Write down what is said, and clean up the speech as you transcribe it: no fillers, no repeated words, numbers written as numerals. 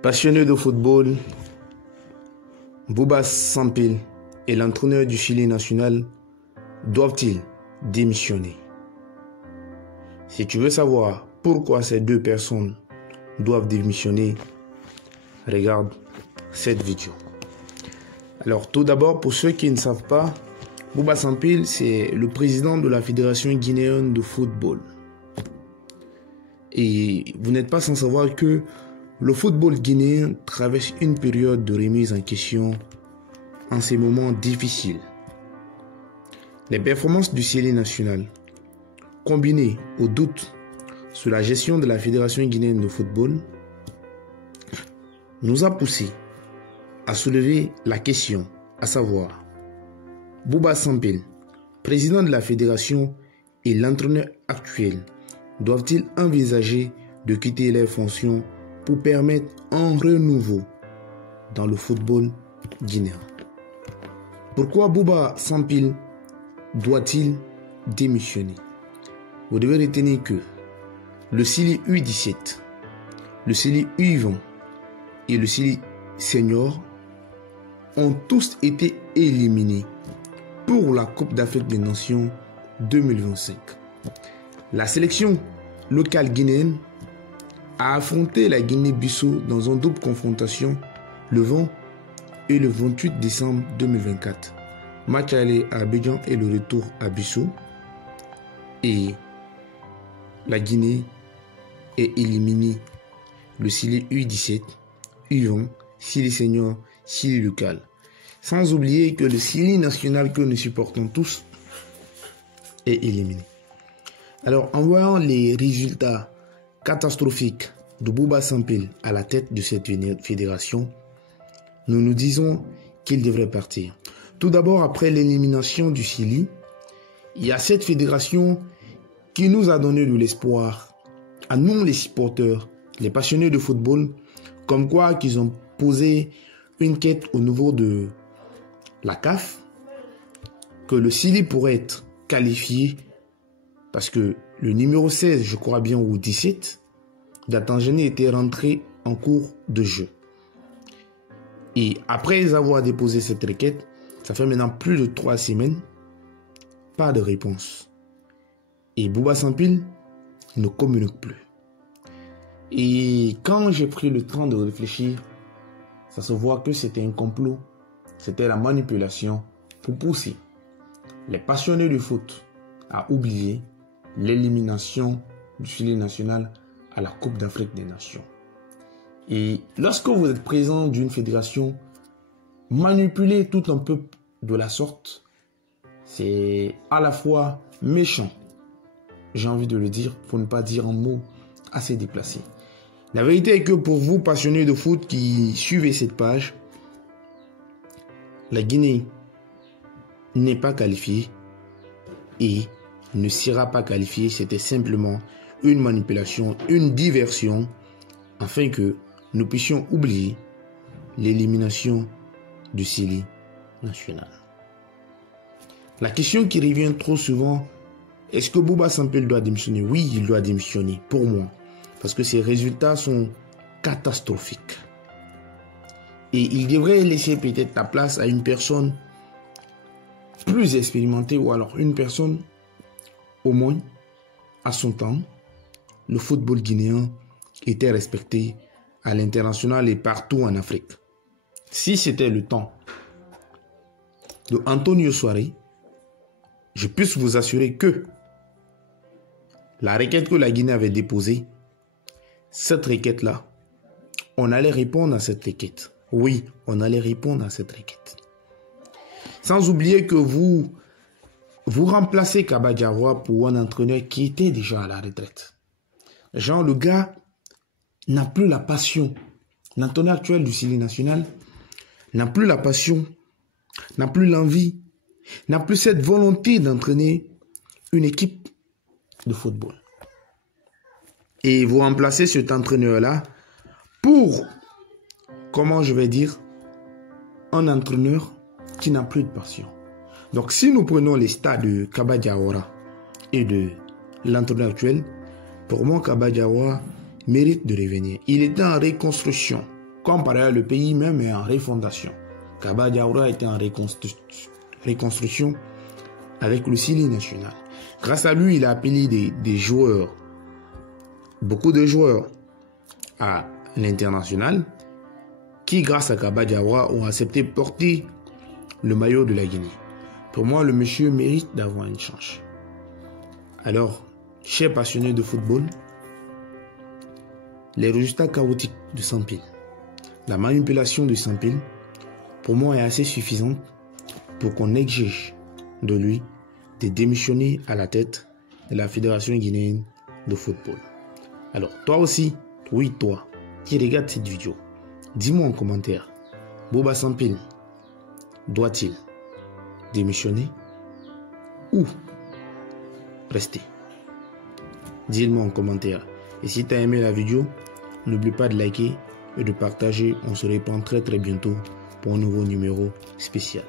Passionné de football, Bouba Sampil et l'entraîneur du Chili national doivent-ils démissionner? Si tu veux savoir pourquoi ces deux personnes doivent démissionner, regarde cette vidéo. Alors tout d'abord, pour ceux qui ne savent pas, Bouba Sampil, c'est le président de la Fédération guinéenne de football. Et vous n'êtes pas sans savoir que le football guinéen traverse une période de remise en question en ces moments difficiles. Les performances du Chili national, combinées aux doutes sur la gestion de la Fédération guinéenne de football, nous a poussé à soulever la question, à savoir, Bouba Sampil, président de la fédération et l'entraîneur actuel, doivent-ils envisager de quitter leurs fonctions pour permettre un renouveau dans le football guinéen? Pourquoi Bouba Sampil doit-il démissionner? Vous devez retenir que le Chili U17, le Chili U20 et le Chili Senior ont tous été éliminés pour la Coupe d'Afrique des Nations 2025. La sélection locale guinéenne a affronté la Guinée-Bissau dans une double confrontation le 20 et le 28 décembre 2024. Match aller à Abidjan et le retour à Bissau. Et la Guinée est éliminée. Le Chili U17, U20, Chili Senior, Chili local. Sans oublier que le Chili national que nous supportons tous est éliminé. Alors, en voyant les résultats catastrophiques de Bouba Sampil à la tête de cette fédération, nous nous disons qu'il devrait partir. Tout d'abord, après l'élimination du Chili, il y a cette fédération qui nous a donné de l'espoir à nous les supporters, les passionnés de football, comme quoi qu'ils ont posé une quête au niveau de la CAF, que le Chili pourrait être qualifié parce que le numéro 16, je crois bien, ou 17, d'Atangénie était rentré en cours de jeu. Et après avoir déposé cette requête, ça fait maintenant plus de 3 semaines, pas de réponse. Et Bouba Sampil ne communique plus. Et quand j'ai pris le temps de réfléchir, ça se voit que c'était un complot, c'était la manipulation pour pousser les passionnés du foot à oublier l'élimination du Chili national à la Coupe d'Afrique des Nations. Et lorsque vous êtes président d'une fédération, manipuler tout un peuple de la sorte, c'est à la fois méchant, j'ai envie de le dire, pour ne pas dire un mot assez déplacé. La vérité est que pour vous, passionnés de foot qui suivez cette page, la Guinée n'est pas qualifiée et ne sera pas qualifiée. C'était simplement une manipulation, une diversion, afin que nous puissions oublier l'élimination du Chili national. La question qui revient trop souvent, est-ce que Bouba Sampil doit démissionner? Oui, il doit démissionner, pour moi, parce que ses résultats sont catastrophiques. Et il devrait laisser peut-être la place à une personne plus expérimentée, ou alors une personne, au moins, à son temps, le football guinéen était respecté à l'international et partout en Afrique. Si c'était le temps de Antonio Soare, je peux vous assurer que la requête que la Guinée avait déposée, cette requête-là, on allait répondre à cette requête. Oui, on allait répondre à cette requête. Sans oublier que vous remplacez Kaba Diawara pour un entraîneur qui était déjà à la retraite. Genre, le gars n'a plus la passion. L'entraîneur actuel du Chili national n'a plus la passion, n'a plus l'envie, n'a plus cette volonté d'entraîner une équipe de football. Et vous remplacez cet entraîneur-là pour, comment je vais dire, un entraîneur qui n'a plus de passion. Donc si nous prenons les stats de Kaba Diawara et de l'entraîneur actuel, pour moi Kaba Diawara mérite de revenir. Il était en reconstruction. Comme par ailleurs le pays même est en refondation. Kaba Diawara était en reconstruction avec le Sili national. Grâce à lui, il a appelé des joueurs, beaucoup de joueurs à l'international qui, grâce à Kaba Diawara, ont accepté de porter le maillot de la Guinée. Pour moi, le monsieur mérite d'avoir une chance. Alors, chers passionnés de football, les résultats chaotiques de Sampail, la manipulation de Sampail, pour moi, est assez suffisante pour qu'on exige de lui de démissionner à la tête de la Fédération guinéenne de football. Alors, toi aussi, oui, toi, qui regarde cette vidéo, dis-moi en commentaire, Bouba Sampail doit-il démissionner ou rester? Dis-le-moi en commentaire. Et si tu as aimé la vidéo, n'oublie pas de liker et de partager. On se reprend très bientôt pour un nouveau numéro spécial.